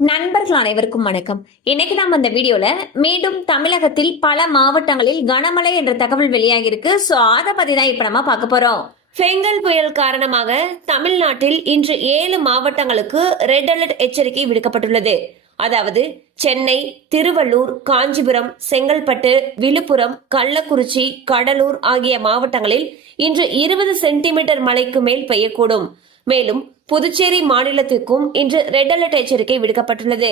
நண்பர்கள் அனைவருக்கும் வணக்கம். இன்னைக்கு நாம் இந்த வீடியோல மீண்டும் தமிழகத்தில் பல மாவட்டங்களில் கனமழை என்ற தகவல் வெளியாகிருக்கு சோ அதை பத்தி தான் இப்ப நம்ம பார்க்க போறோம். பெங்கல் புயல் காரணமாக தமிழ்நாட்டில் இன்று ஏழு மாவட்டங்களுக்கு ரெட் அலர்ட் எச்சரிக்கை விடுக்கப்பட்டுள்ளது. அதாவது சென்னை திருவள்ளூர் காஞ்சிபுரம் செங்கல்பட்டு விழுப்புரம் கள்ளக்குறிச்சி கடலூர் ஆகிய மாவட்டங்களில் இன்று இருபது சென்டிமீட்டர் மழைக்கு மேல் பெய்யக்கூடும். மேலும் புதுச்சேரி மாநிலத்திற்கும் இன்று ரெட் அலர்ட் எச்சரிக்கை விடுக்கப்பட்டுள்ளது.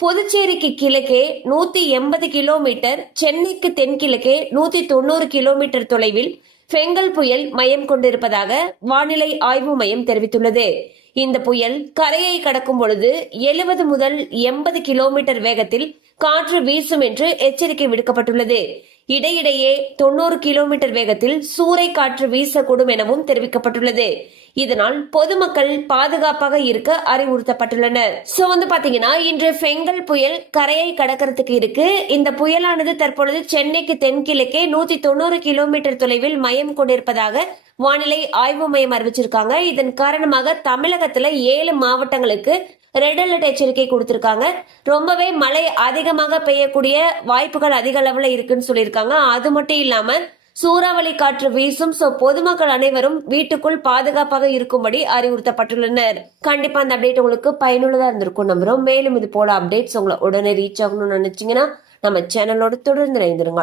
புதுச்சேரிக்கு கிழக்கே நூத்தி எண்பது கிலோமீட்டர் சென்னைக்கு தென்கிழக்கே நூத்தி தொண்ணூறு கிலோமீட்டர் தொலைவில் பெங்கல் புயல் மையம் கொண்டிருப்பதாக வானிலை ஆய்வு மையம் தெரிவித்துள்ளது. இந்த புயல் கரையை கடக்கும் பொழுது எழுபது முதல் எண்பது கிலோமீட்டர் வேகத்தில் காற்று வீசும் என்று எச்சரிக்கை விடுக்கப்பட்டுள்ளது. இடையிடையே தொண்ணூறு கிலோமீட்டர் வேகத்தில் சூறை காற்று வீசக்கூடும் எனவும் தெரிவிக்கப்பட்டுள்ளது. இதனால் பொதுமக்கள் பாதுகாப்பாக இருக்க அறிவுறுத்தப்பட்டுள்ளனர். சோ வந்து பாத்தீங்கன்னா இன்று பெங்கல் புயல் கரையை கடக்கிறதுக்கு இருக்கு. இந்த புயலானது தற்பொழுது சென்னைக்கு தென்கிழக்கே நூத்தி தொண்ணூறு கிலோமீட்டர் தொலைவில் மையம் கொண்டிருப்பதாக வானிலை ஆய்வு மையம் அறிவிச்சிருக்காங்க. இதன் காரணமாக தமிழகத்துல ஏழு மாவட்டங்களுக்கு ரெட் அலர்ட் எச்சரிக்கை கொடுத்திருக்காங்க. ரொம்பவே மழை வேகமாக பெய்யக்கூடிய வாய்ப்புகள் அதிக அளவுல இருக்குன்னு சொல்லியிருக்காங்க. அது மட்டும் இல்லாம சூறாவளி காற்று வீசும் சோ பொதுமக்கள் அனைவரும் வீட்டுக்குள் பாதுகாப்பாக இருக்கும்படி அறிவுறுத்தப்பட்டுள்ளனர். கண்டிப்பா அந்த அப்டேட் உங்களுக்கு பயனுள்ளதா இருந்திருக்கும். நம்புறோம் மேலும் இது போல அப்டேட்ஸ் உங்களை உடனே ரீச் ஆகணும்னு நினைச்சீங்கன்னா நம்ம சேனலோடு தொடர்ந்து இணைந்திருங்க